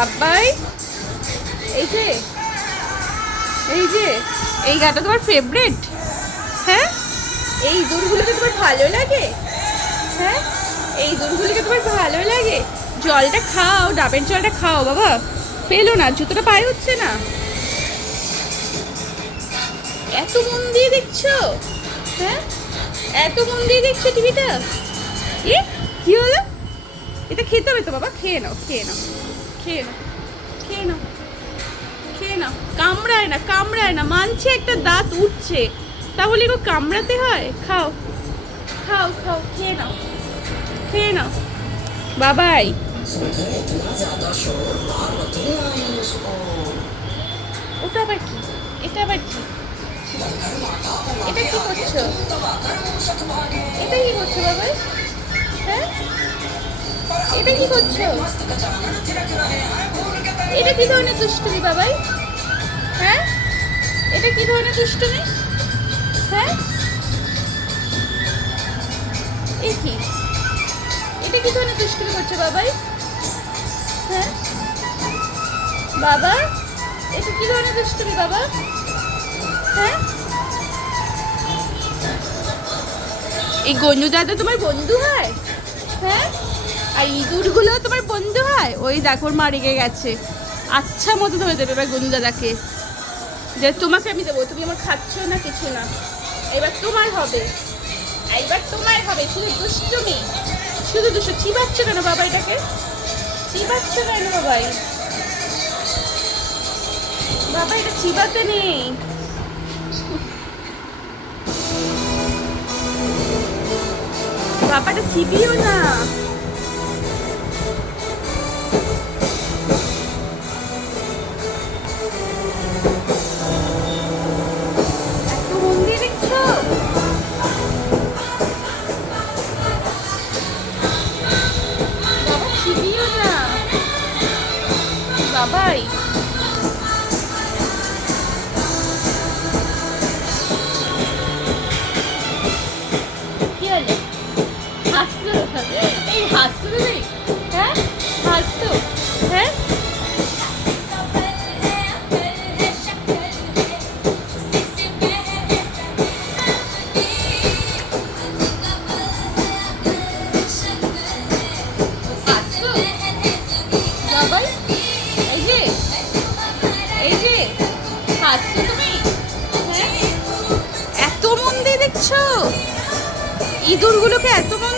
বাবাই, এই যে এই যে এই গাটা তোমার ফেভারিট? হ্যাঁ, এই ইঁদুরগুলোকে তোমার ভালো লাগে? হ্যাঁ, এই ইঁদুরগুলোকে তোমার ভালো লাগে? জলটা খাও, ডাবের জলটা খাও বাবা, ফেলো না, জুতোটা পায়ে হচ্ছে না। এত মন দিয়ে দেখছো? হ্যাঁ, এত মন দিয়ে দেখছো টিভিটা? কি হলো? এটা খেতে হবে তো বাবা, খেয়ে নাও, খেয়ে নাও, খেয়ে নাও, খেয়ে নাও, খেয়ে নাও। কামড়ায় না, কামড়ায় না, মানছে একটা দাঁত উঠছে, তাহলে এগো কামড়াতে হয়? খাও, খাও, খাও, খেয়ে নাও, খেয়ে নাও বাবাই। ওটা আবার কি? এটা আবার কি? এটা কি করছো? এটা কি করছো বাবাই? হ্যাঁ, এটা কি করছো? এটা কি ধরনের দুষ্টুমি বাবাই? হ্যাঁ, এটা কি ধরনের দুষ্টুমি? হ্যাঁ, এই কি? এটা কি ধরনের দুষ্টুমি করছো বাবাই? হ্যাঁ বাবা, এটা কি ধরনের দুষ্টুমি বাবা? হ্যাঁ, এই গঞ্জু দাদা তোমার বন্ধু হয়? হ্যাঁ, আর ইঁদুরগুলো তোমার বন্ধু হয়? ওই দেখো ওর মা রেগে গেছে, আচ্ছা মতো ধরে দেবে এবার গঞ্জু দাদাকে, যে তোমাকে আমি দেবো, তুমি আমার খাচ্ছ না কিছু না, এবার তোমার হবে, এইবার তোমার হবে। শুধু দুষ্টুমি, শুধু দুষ্টু। চিবাচ্ছ কেন বাবা এটাকে? চিবাচ্ছ কেন বাবাই? বাবা এটা চিবাতে নেই, বাবাটা চিবিও না। এত মন দিয়ে দেখছো? বাবা চিবিও না বাবাই। কি হলো? হাসছো? এই হাসছো তুমি? হ্যাঁ, হাসছো? হ্যাঁ, হাসছো বাবাই? এই যে, এই যে হাসছো তুমি? হ্যাঁ, এত মন দিয়ে দেখছো ইঁদুরগুলোকে? এত মন